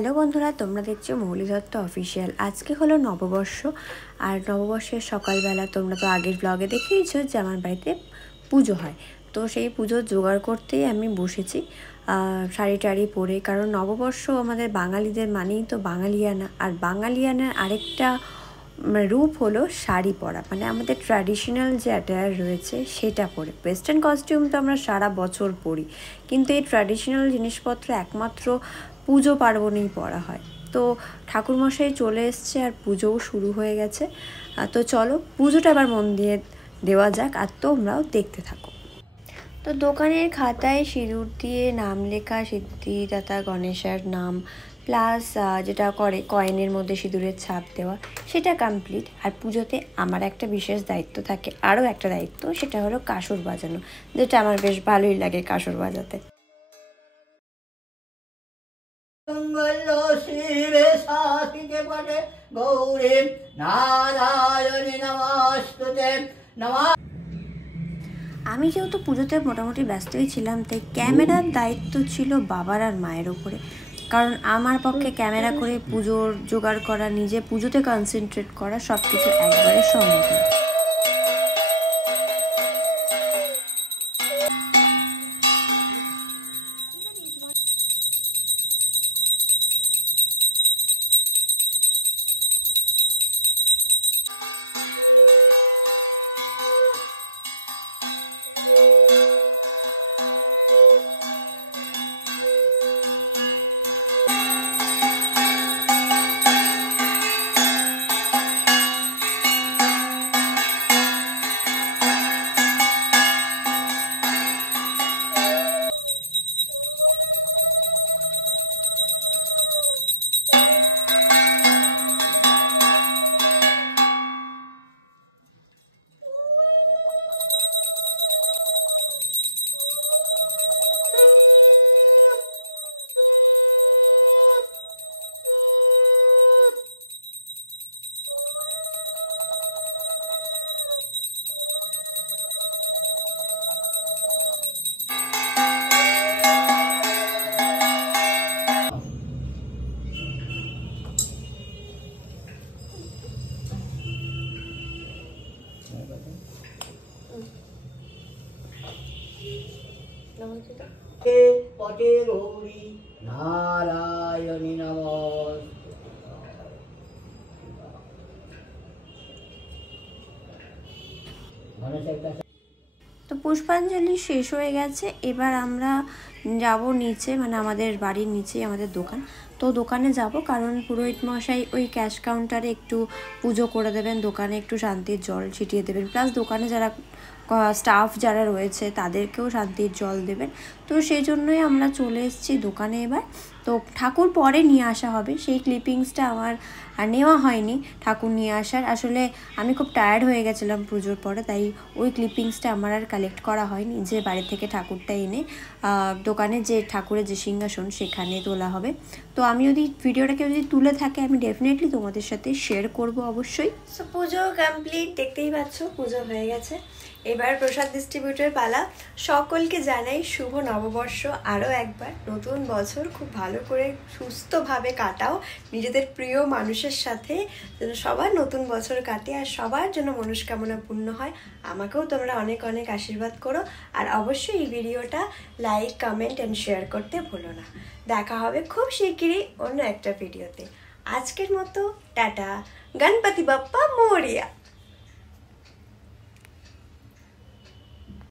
Hello বন্ধুরা, তোমরা দেখছো মৌলি দত্ত অফিসিয়াল। আজকে হলো নববর্ষ, আর নববর্ষের সকালবেলা তোমরা তো আগের ব্লগে দেখিয়েছো যে আমার বাড়িতে পুজো হয়। তো সেই পুজোর জোগাড় করতেই আমি বসেছি শাড়ি টাড়ি পরে, কারণ নববর্ষ আমাদের বাঙালিদের মানেই তো বাঙালিয়ানা। আর বাঙালিয়ানার আরেকটা রূপ হলো শাড়ি পরা, মানে আমাদের ট্র্যাডিশনাল যে অ্যাটায়ার রয়েছে সেটা পরে। ওয়েস্টার্ন কস্টিউম তো আমরা সারা বছর পরি, কিন্তু এই ট্র্যাডিশনাল জিনিসপত্র একমাত্র পুজো পার্বণেই পরা হয়। তো ঠাকুরমশাই চলে এসছে আর পুজোও শুরু হয়ে গেছে। তো চলো পুজোটা আবার মন দিয়ে দেওয়া যাক, আর তোমরাও দেখতে থাকো। তো দোকানের খাতায় সিঁদুর দিয়ে নাম লেখা, সিদ্ধিদাতা গণেশের নাম, প্লাস যেটা করে কয়েনের মধ্যে সিঁদুরের ছাপ দেওয়া, সেটা কমপ্লিট। আর পুজোতে আমার একটা বিশেষ দায়িত্ব থাকে, আরও একটা দায়িত্ব, সেটা হলো কাসর বাজানো, যেটা আমার বেশ ভালোই লাগে কাসর বাজাতে। আমি যেহেতু পুজোতে মোটামুটি ব্যস্তই ছিলাম, তাই ক্যামেরার দায়িত্ব ছিল বাবার আর মায়ের ওপরে। কারণ আমার পক্ষে ক্যামেরা করে পুজোর জোগাড় করা, নিজে পুজোতে কনসেন্ট্রেট করা সব কিছু একবারে সম্ভব না। পটে গৌরী নারায়ণী নমঃ। তো পুষ্পাঞ্জলি শেষ হয়ে গেছে, এবার আমরা যাব নিচে, মানে আমাদের বাড়ির নিচেই আমাদের দোকান। তো দোকানে যাব, কারণ পুরোহিত মশাই ওই ক্যাশ কাউন্টারে একটু পুজো করে দেবেন, দোকানে একটু শান্তির জল ছিটিয়ে দেবেন, প্লাস দোকানে যারা স্টাফ যারা রয়েছে তাদেরকেও শান্তির জল দেবেন। তো সেই জন্যই আমরা চলে এসেছি দোকানে এবার। তো ঠাকুর পরে নিয়ে আসা হবে, সেই ক্লিপিংসটা আমার আর নেওয়া হয়নি ঠাকুর নিয়ে আসার। আসলে আমি খুব টায়ার্ড হয়ে গেছিলাম পুজোর পরে, তাই ওই ক্লিপিংসটা আমার আর কালেক্ট করা হয়নি, যে বাড়ি থেকে ঠাকুরটা এনে দোকানে যে ঠাকুরের যে সিংহাসন সেখানে তোলা হবে। তো আমি যদি ভিডিওটাকে যদি তুলে থাকে, আমি ডেফিনেটলি তোমাদের সাথে শেয়ার করব অবশ্যই। সো পুজো কমপ্লিট, দেখতেই পাচ্ছ পুজো হয়ে গেছে। এবার প্রসাদ ডিস্ট্রিবিউটের পালা। সকলকে জানাই শুভ নববর্ষ। আরও একবার নতুন বছর খুব ভালো করে সুস্থভাবে কাটাও নিজেদের প্রিয় মানুষের সাথে, যেন সবার নতুন বছর কাটে আর সবার জন্য মনস্কামনা পূর্ণ হয়। আমাকেও তোমরা অনেক অনেক আশীর্বাদ করো, আর অবশ্যই এই ভিডিওটা লাইক, কমেন্ট অ্যান্ড শেয়ার করতে ভুলো না। দেখা হবে খুব শিগগিরই অন্য একটা ভিডিওতে। আজকের মতো টাটা, গণপতি বাপ্পা মোরিয়া।